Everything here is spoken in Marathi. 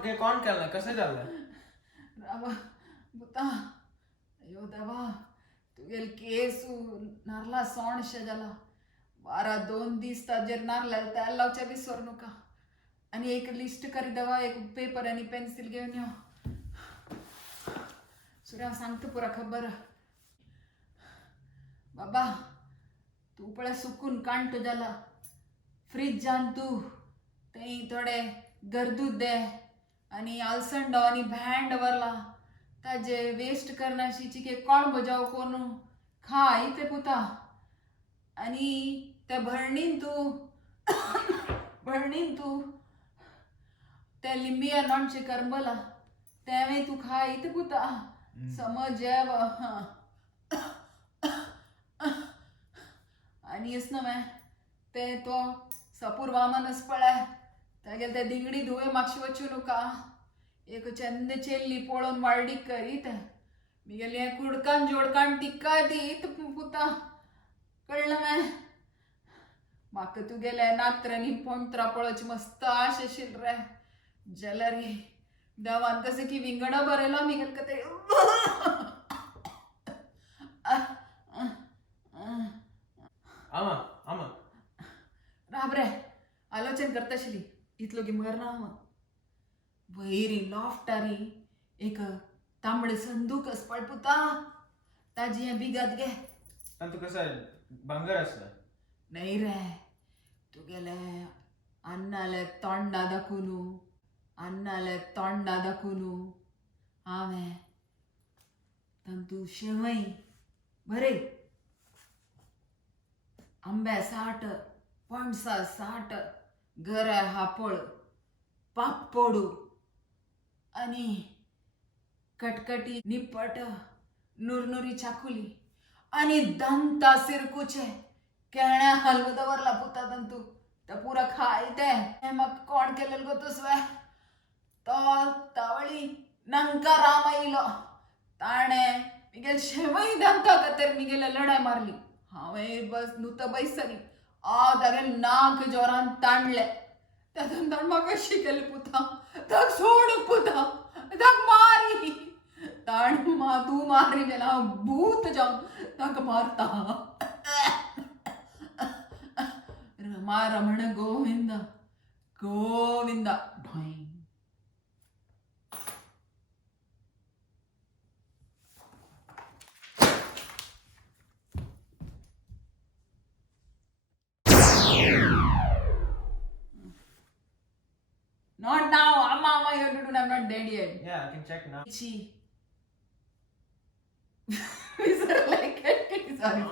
कोण केलं कसं झालं रामा बुता अयो देवा तुगेल केसू नारला सोणशे जाला वारा 2 दीस ताजेर नारला त्याला लावच्या विसरू नका आणि एक लिस्ट करी दवा एक पेपर आणि पेन्सिल घेऊन यो सूर्या सांगतो पुरा खबर बाबा तू पळय सुकून कांटो जाला फ्रीज जान तू ते थोडे गरदूत दे आणि अलसंड आणि भँड वरला ताजे वेस्ट करण्याची चिके कोण बजाव कोण खा इथे पुता आणि त्या भरणीन तू त्या लिंबिया नॉनचे करंबला त्यावे तू खा इथे पुता समज आणि येस ना मैं ते तो सपूर वामनच पळाय त्यागेल त्या दिंगडी धुवे मागशी वचू नका एक चंद चेल्ली पळून वाळडी करीत मी गेले कुडकान जोडकान टिक्का दीत पुता कळलं मैं म्हाका तू गेले नात्रनी पोंतरा पळोवची मस्त आश आशिल रे जल रे देवान कसे की विंगडा बरयला मी गेल ते आमा आमा राब रे आलोचन करताशिली इतलो गी मरना वैरी लॉफ्टारी एक तांबडे संदूकच पळपुता ताजी हे बिगात गे पण तू कसं भांगर असलं नाही रे तू गेले अन्नाले तोंडा दाखवून हांवें तंतू शेवई बरे आंब्या साठ पणसा साठ गऱ्या हापळ पापडू आणि कटकटी निपट नुरनुरी चाकुली आणि दंता सिरकुचे केळण्या हलवदवरला पुता तंतू त्या पुरा खायते मग कोण केलेलं गोतूस वे तो तावळी नंका राम येयलो ताणे मिगेल शेवई दंता तर मिगेले लढाई मारली हांवें बस नुत बैसली दागेल नाक जोरान ताणले त्यातून म्हाका शिकले पुता ताक सोड पुता ताक मारी ताण तू मारी गेला भूत जावन ताक मारता Rama Raman Govind Govinda ढोय Not now, Amma, you have to do. I'm not dead yet. Yeah, I can check now. Itchy. Sorry.